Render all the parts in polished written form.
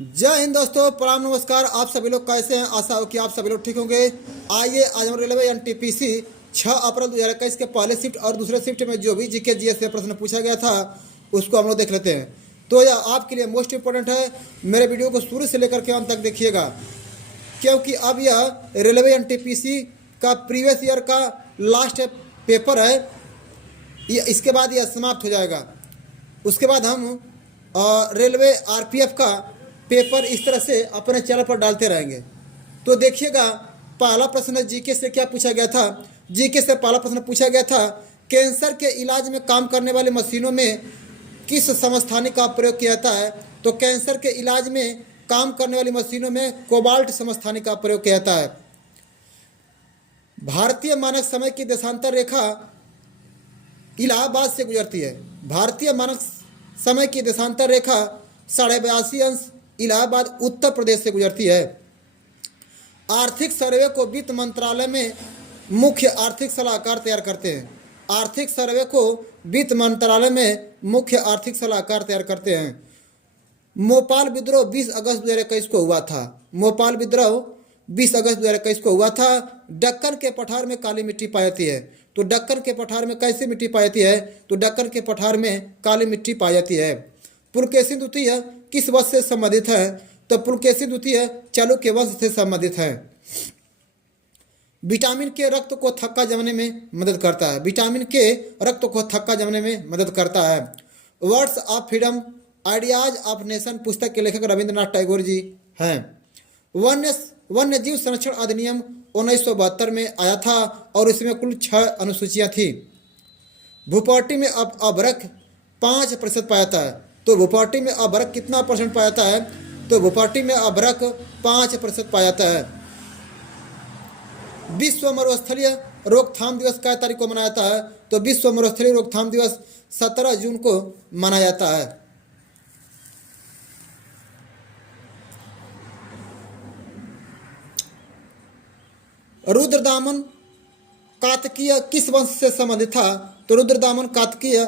जय हिंद दोस्तों, प्रणाम, नमस्कार। आप सभी लोग कैसे हैं? आशा हो कि आप सभी लोग ठीक होंगे। आइए आज हम रेलवे एनटीपीसी 6 अप्रैल 2021 के पहले शिफ्ट और दूसरे शिफ्ट में जो भी जीके जीएस से प्रश्न पूछा गया था उसको हम लोग देख लेते हैं। तो यह आपके लिए मोस्ट इंपॉर्टेंट है। मेरे वीडियो को शुरू से लेकर के अंत तक देखिएगा, क्योंकि अब यह रेलवे एनटीपीसी का प्रीवियस ईयर का लास्ट पेपर है। इसके बाद यह समाप्त हो जाएगा। उसके बाद हम रेलवे आरपीएफ का पेपर इस तरह से अपने चैनल पर डालते रहेंगे। तो देखिएगा, पहला प्रश्न जीके से क्या पूछा गया था। जीके से पहला प्रश्न पूछा गया था, कैंसर के इलाज में काम करने वाली मशीनों में किस समस्थानिक का प्रयोग किया जाता है। तो कैंसर के इलाज में काम करने वाली मशीनों में कोबाल्ट समस्थानिक का प्रयोग किया जाता है। भारतीय मानक समय की देशांतर रेखा इलाहाबाद से गुजरती है। भारतीय मानक समय की देशांतर रेखा 82.5 इलाहाबाद उत्तर प्रदेश से गुजरती है। आर्थिक सर्वे को वित्त मंत्रालय में मुख्य आर्थिक सलाहकार तैयार करते हैं। आर्थिक सर्वे को वित्त मंत्रालय में मुख्य आर्थिक सलाहकार तैयार करते हैं। मोपाल विद्रोह 20 अगस्त 2021 को हुआ था। मोपाल विद्रोह 20 अगस्त 2021 को हुआ था। दक्कन के पठार में काली मिट्टी पाई जाती है। तो दक्कन के पठार में कैसी मिट्टी पाई जाती है? तो दक्कन के पठार में काली मिट्टी पाई जाती है। पुलकेशी द्वितीय किस वंश से संबंधित है? तो पुलकेशी द्वितीय चालुक्य वंश से संबंधित है। विटामिन के रक्त को थक्का जमाने में मदद करता है। विटामिन के रक्त को थक्का जमाने में मदद करता है। Words of freedom ideas of nation पुस्तक के लेखक रविंद्रनाथ टैगोर जी हैं। वन्य जीव संरक्षण अधिनियम 1972 में आया था और इसमें कुल 6 अनुसूचियां थी। भूपाटी में अब अभ्रक 5% पाया जाता है। तो भूपाटी में अभ्रक कितना परसेंट पाया जाता है? तो भूपाटी में अभ्रक 5% पाया जाता है। विश्व मरुस्थलीय रोकथाम दिवस क्या तारीख को मनाया जाता है? तो विश्व मरुस्थलीय रोकथाम दिवस 17 जून को मनाया जाता है। रुद्रदामन कातकीय किस वंश से संबंधित था? तो रुद्रदामन कातकीय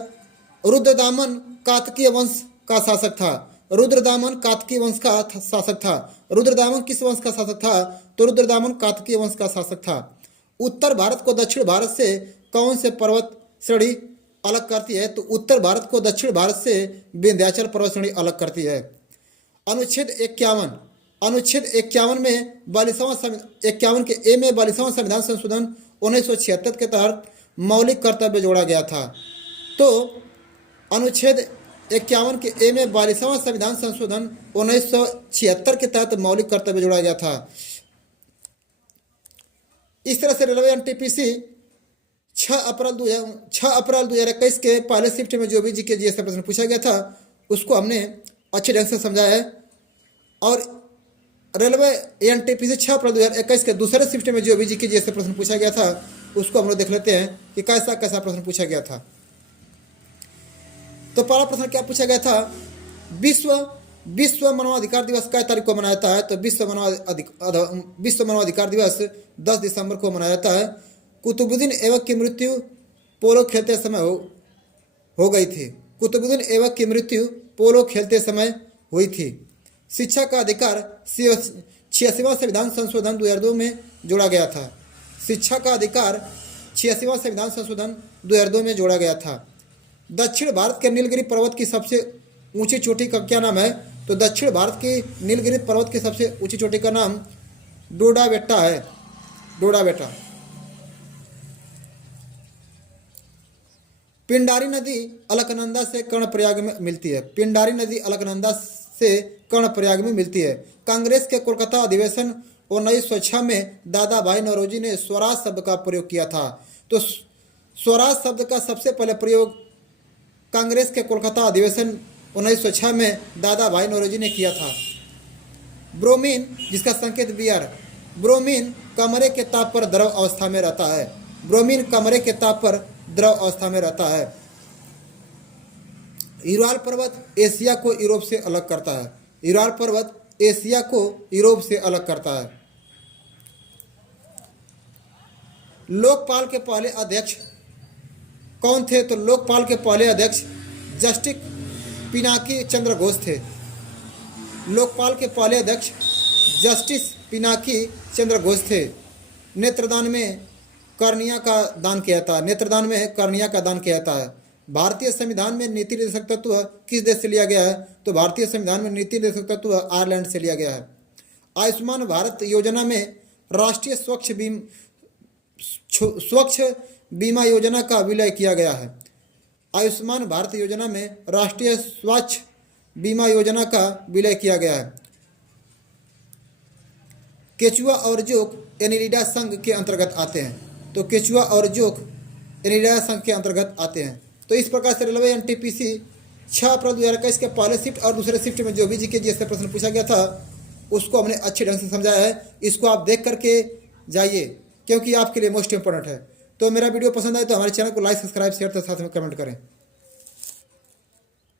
वंश का शासक था। रुद्रदामन कातकीय वंश का शासक था। रुद्रदामन किस वंश का शासक था? तो रुद्रदामन कातकीय वंश का शासक था। उत्तर भारत को दक्षिण भारत से कौन से पर्वत श्रेणी अलग करती है? तो उत्तर भारत को दक्षिण भारत से विंध्याचल पर्वत श्रेणी अलग करती है। अनुच्छेद 51 में 51 के ए में 42वां संविधान संशोधन 1976 के तहत मौलिक कर्तव्य जोड़ा गया था। तो अनुच्छेद 51 के ए में 42वां संविधान संशोधन 1976 के तहत मौलिक कर्तव्य जोड़ा गया था। इस तरह से रेलवे एनटीपीसी 6 अप्रैल 2021 के पहले शिफ्ट में जो भी जीके जीएस से प्रश्न पूछा गया था उसको हमने अच्छे ढंग से समझा है। और रेलवे एनटीपीसी 6 अप्रैल 2021 के दूसरे शिफ्ट में जो भी जीके जीएस से प्रश्न पूछा गया था उसको हम लोग देख लेते हैं कि कैसा कैसा प्रश्न पूछा गया था। तो पहला प्रश्न क्या पूछा गया था? विश्व मानवाधिकार दिवस क्या तारीख को मनाया जाता है? तो विश्व मानवाधिकार दिवस 10 दिसंबर को मनाया जाता है। कुतुबुद्दीन ऐबक की मृत्यु पोलो खेलते समय हो गई थी। कुतुबुद्दीन ऐबक की मृत्यु पोलो खेलते समय हुई थी। शिक्षा का अधिकार 86वां संविधान संशोधन 2002 में जोड़ा गया था। शिक्षा का अधिकार 86वां संविधान संशोधन 2002 में जोड़ा गया था। दक्षिण भारत के नीलगिरी पर्वत की सबसे ऊंची चोटी का क्या नाम है? तो दक्षिण भारत की नीलगिरी पर्वत की सबसे ऊंची चोटी का नाम डोडा बेट्टा है। डोडा बेट्टा। पिंडारी नदी अलकनंदा से कर्णप्रयाग में मिलती है। पिंडारी नदी अलकनंदा से कर्णप्रयाग में मिलती है। कांग्रेस के कोलकाता अधिवेशन 1906 में दादा भाई नौरोजी ने स्वराज शब्द का प्रयोग किया था। तो स्वराज शब्द का सबसे पहले प्रयोग कांग्रेस के कोलकाता अधिवेशन 1906 में दादा भाई नौरोजी ने किया था। ब्रोमीन, जिसका संकेत Br, ब्रोमीन कमरे के ताप पर द्रव अवस्था में रहता है। ब्रोमीन कमरे के ताप पर द्रव अवस्था में रहता है। यूराल पर्वत एशिया को यूरोप से अलग करता है। यूराल पर्वत एशिया को यूरोप से अलग करता है। लोकपाल के पहले अध्यक्ष कौन थे? तो लोकपाल के पहले अध्यक्ष जस्टिस पिनाकी चंद्र घोष थे। लोकपाल के पहले अध्यक्ष जस्टिस पिनाकी चंद्र घोष थे। नेत्रदान में कर्निया का दान किया था। नेत्रदान में कर्निया का दान किया था। भारतीय संविधान में नीति निर्देशक तत्व किस देश से लिया गया है? तो भारतीय संविधान में नीति निर्देशक तत्व आयरलैंड से लिया गया है। आयुष्मान भारत योजना में राष्ट्रीय स्वच्छ बीमा योजना का विलय किया गया है। आयुष्मान भारत योजना में राष्ट्रीय स्वच्छ बीमा योजना का विलय किया गया है। केचुआ और जोक एनिलिडा संघ के अंतर्गत आते हैं। तो केचुआ और जोक एनिलिडा संघ के अंतर्गत आते हैं। तो इस प्रकार से रेलवे एनटीपीसी 6 अप्रैल 2021 के पहले शिफ्ट और दूसरे शिफ्ट में जो भी जीके जीएस से प्रश्न पूछा गया था उसको हमने अच्छे ढंग से समझाया है। इसको आप देख करके जाइए क्योंकि आपके लिए मोस्ट इंपॉर्टेंट है। तो मेरा वीडियो पसंद आए तो हमारे चैनल को लाइक, सब्सक्राइब, शेयर तथा साथ में कमेंट करें।